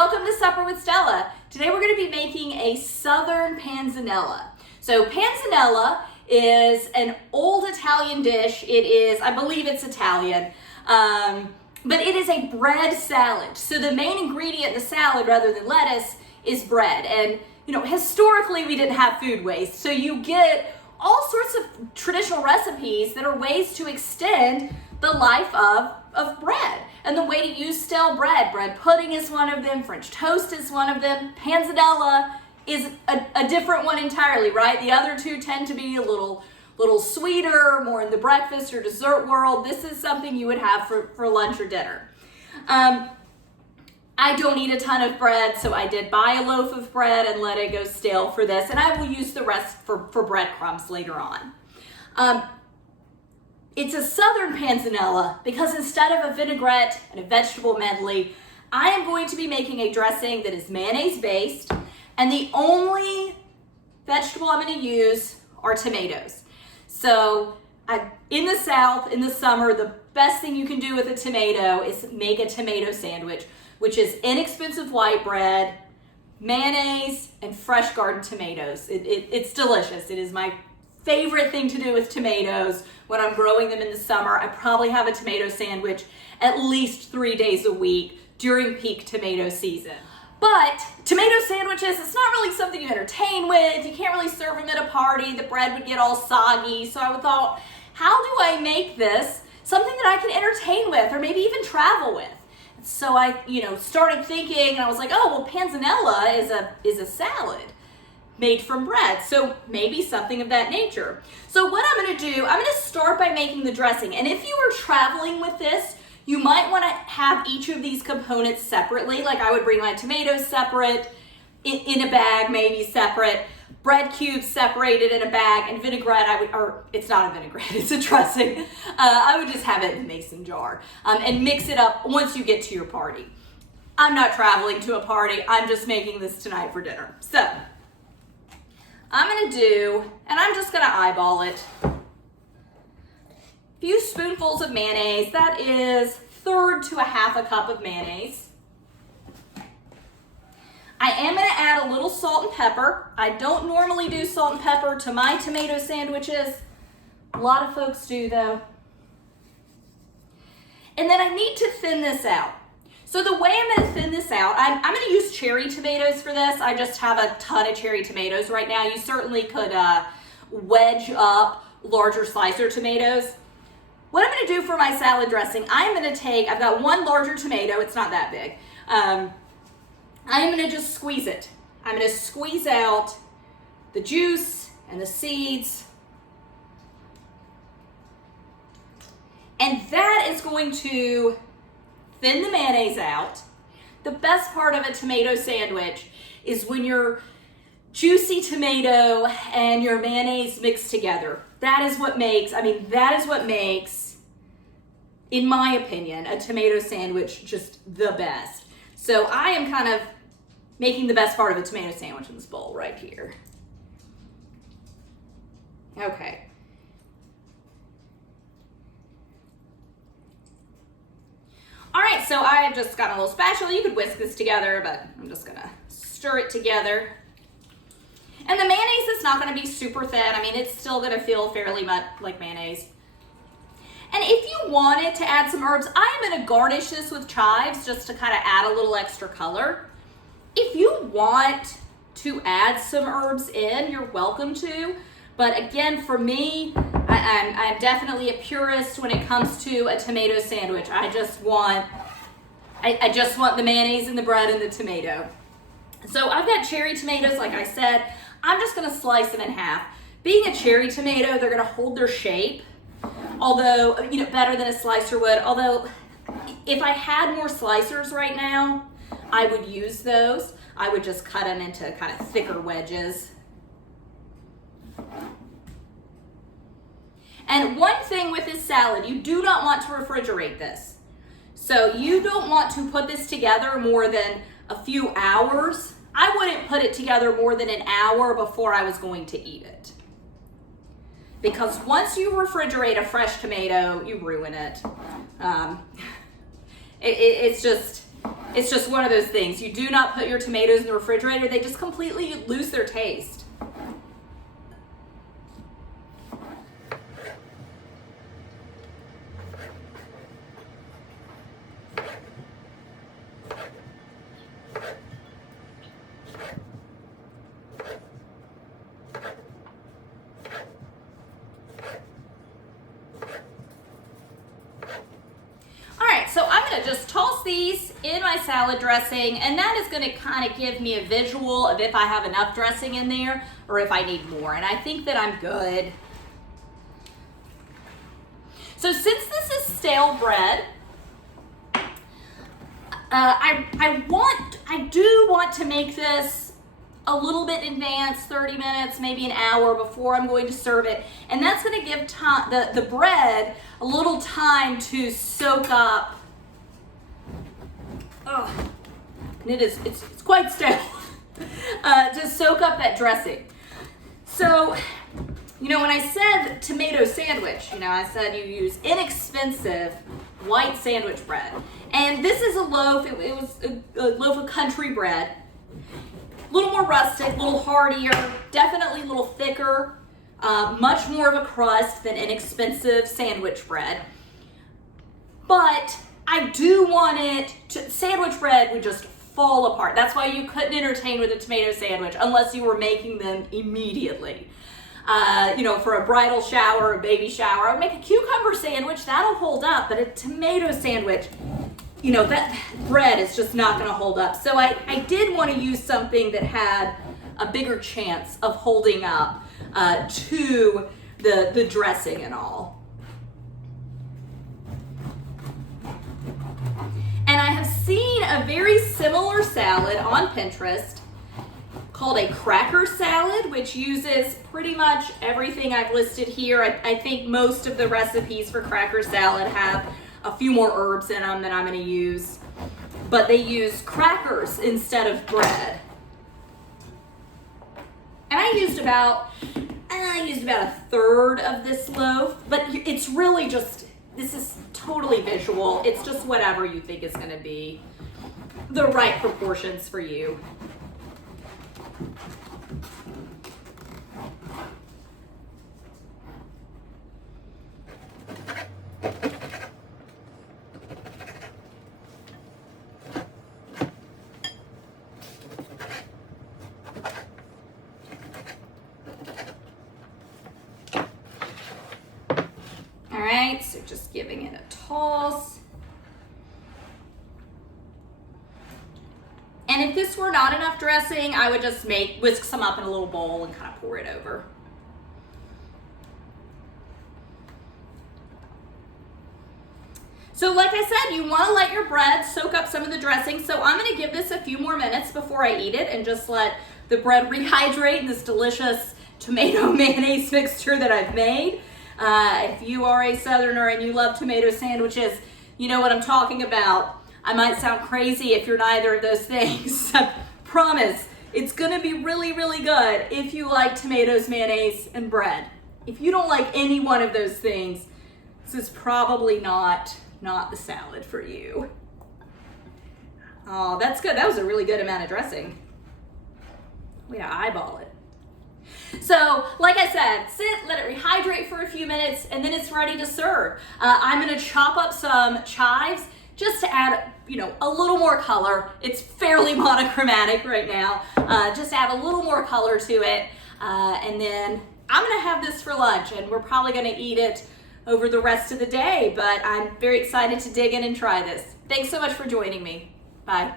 welcome to Supper with Stella. Today we're going to be making a Southern Panzanella. So Panzanella is an old Italian dish. It is, I believe it's Italian, but it is a bread salad. So the main ingredient in the salad, rather than lettuce, is bread. And you know, historically we didn't have food waste, so you get all sorts of traditional recipes that are ways to extend the life of bread and the way to use stale bread. Bread pudding is one of them, French toast is one of them, Panzanella is a different one entirely, right? The other two tend to be a little sweeter, more in the breakfast or dessert world. This is something you would have for lunch or dinner. I don't eat a ton of bread, so I did buy a loaf of bread and let it go stale for this, and I will use the rest for breadcrumbs later on. It's a Southern Panzanella because instead of a vinaigrette and a vegetable medley, I am going to be making a dressing that is mayonnaise-based, and the only vegetable I'm going to use are tomatoes. So in the South, in the summer, the best thing you can do with a tomato is make a tomato sandwich, which is inexpensive white bread, mayonnaise, and fresh garden tomatoes. It's delicious. It is my favorite thing to do with tomatoes when I'm growing them in the summer. I probably have a tomato sandwich at least 3 days a week during peak tomato season. But tomato sandwiches, it's not really something you entertain with. You can't really serve them at a party. The bread would get all soggy. So I thought, how do I make this something that I can entertain with or maybe even travel with? So I, started thinking, and I was like, oh, well, Panzanella is a salad made from bread, so maybe something of that nature. So what I'm going to do, I'm going to start by making the dressing. And if you were traveling with this, you might want to have each of these components separately. Like I would bring my tomatoes separate, in a bag maybe separate, bread cubes separated in a bag, and vinaigrette, it's not a vinaigrette, it's a dressing. I would just have it in a mason jar and mix it up once you get to your party. I'm not traveling to a party, I'm just making this tonight for dinner. So, I'm just gonna eyeball it. A few spoonfuls of mayonnaise, that is 1/3 to 1/2 cup of mayonnaise. I am going to add a little salt and pepper. I don't normally do salt and pepper to my tomato sandwiches. A lot of folks do though. And then I need to thin this out. So the way I'm going to thin this out, I'm going to use cherry tomatoes for this. I just have a ton of cherry tomatoes right now. You certainly could wedge up larger slicer tomatoes. What I'm going to do for my salad dressing, I've got one larger tomato. It's not that big. I am going to just squeeze it. I'm going to squeeze out the juice and the seeds. And that is going to thin the mayonnaise out. The best part of a tomato sandwich is when your juicy tomato and your mayonnaise mix together. That is what makes, in my opinion, a tomato sandwich just the best. So I am kind of making the best part of a tomato sandwich in this bowl right here. Okay. All right, so I have just got a little spatula. You could whisk this together, but I'm just gonna stir it together. And the mayonnaise is not gonna be super thin. It's still gonna feel fairly much like mayonnaise. And if you wanted to add some herbs, I'm gonna garnish this with chives just to kind of add a little extra color. If you want to add some herbs in, you're welcome to. But again, for me, I'm definitely a purist when it comes to a tomato sandwich. I just want the mayonnaise and the bread and the tomato. So I've got cherry tomatoes, like I said. I'm just gonna slice them in half. Being a cherry tomato, they're gonna hold their shape. Although, better than a slicer would. Although, if I had more slicers right now, I would use those. I would just cut them into kind of thicker wedges. And one thing with this salad, you do not want to refrigerate this. So you don't want to put this together more than a few hours. I wouldn't put it together more than an hour before I was going to eat it. Because once you refrigerate a fresh tomato, you ruin it. It's just, It's just one of those things. You do not put your tomatoes in the refrigerator. They just completely lose their taste. So I'm going to just toss these in my salad dressing, and that is going to kind of give me a visual of if I have enough dressing in there or if I need more, and I think that I'm good. So since this is stale bread, I do want to make this a little bit in advance, 30 minutes, maybe an hour before I'm going to serve it, and that's going to give the bread a little time to soak up. And it's quite stale to soak up that dressing. So, when I said tomato sandwich, I said you use inexpensive white sandwich bread. And this is a loaf, it was a loaf of country bread. A little more rustic, a little heartier, definitely a little thicker, much more of a crust than inexpensive sandwich bread. But I do want it to, sandwich bread would just fall apart. That's why you couldn't entertain with a tomato sandwich unless you were making them immediately. For a bridal shower, a baby shower, I would make a cucumber sandwich, that'll hold up, but a tomato sandwich, that bread is just not gonna hold up. So I did want to use something that had a bigger chance of holding up to the dressing and all. And I have seen a very similar salad on Pinterest called a cracker salad, which uses pretty much everything I've listed here. I think most of the recipes for cracker salad have a few more herbs in them than I'm going to use, but they use crackers instead of bread. And I used about a third of this loaf, but it's really just, this is totally visual. It's just whatever you think is going to be the right proportions for you. Alright, so just giving it a toss. And if this were not enough dressing, I would just whisk some up in a little bowl and kind of pour it over. So like I said, you want to let your bread soak up some of the dressing. So I'm going to give this a few more minutes before I eat it and just let the bread rehydrate in this delicious tomato mayonnaise mixture that I've made. If you are a Southerner and you love tomato sandwiches, you know what I'm talking about. I might sound crazy if you're neither of those things. I promise, it's gonna be really, really good if you like tomatoes, mayonnaise, and bread. If you don't like any one of those things, this is probably not the salad for you. Oh, that's good. That was a really good amount of dressing. Way to eyeball it. So, like I said, sit, let it rehydrate for a few minutes, and then it's ready to serve. I'm gonna chop up some chives just to add, a little more color. It's fairly monochromatic right now. Just add a little more color to it, and then I'm gonna have this for lunch, and we're probably gonna eat it over the rest of the day, but I'm very excited to dig in and try this. Thanks so much for joining me. Bye.